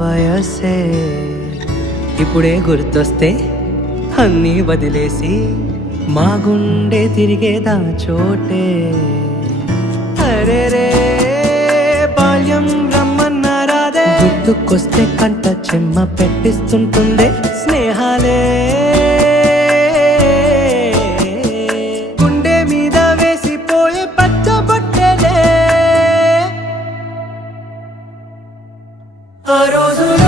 వయసే ఇప్పుడే గుర్తొస్తే అన్నీ వదిలేసి మా గుండె తిరిగేదా చోటే. అరే రే బాల్యం రమ్మన్న రాదే, గుర్తుకొస్తే కంట చెమ్మ పెట్టిస్తుంటుందే స్నేహాలే. గుండె మీద వేసిపోయే పచ్చబొట్టెలే ఆ రోజులు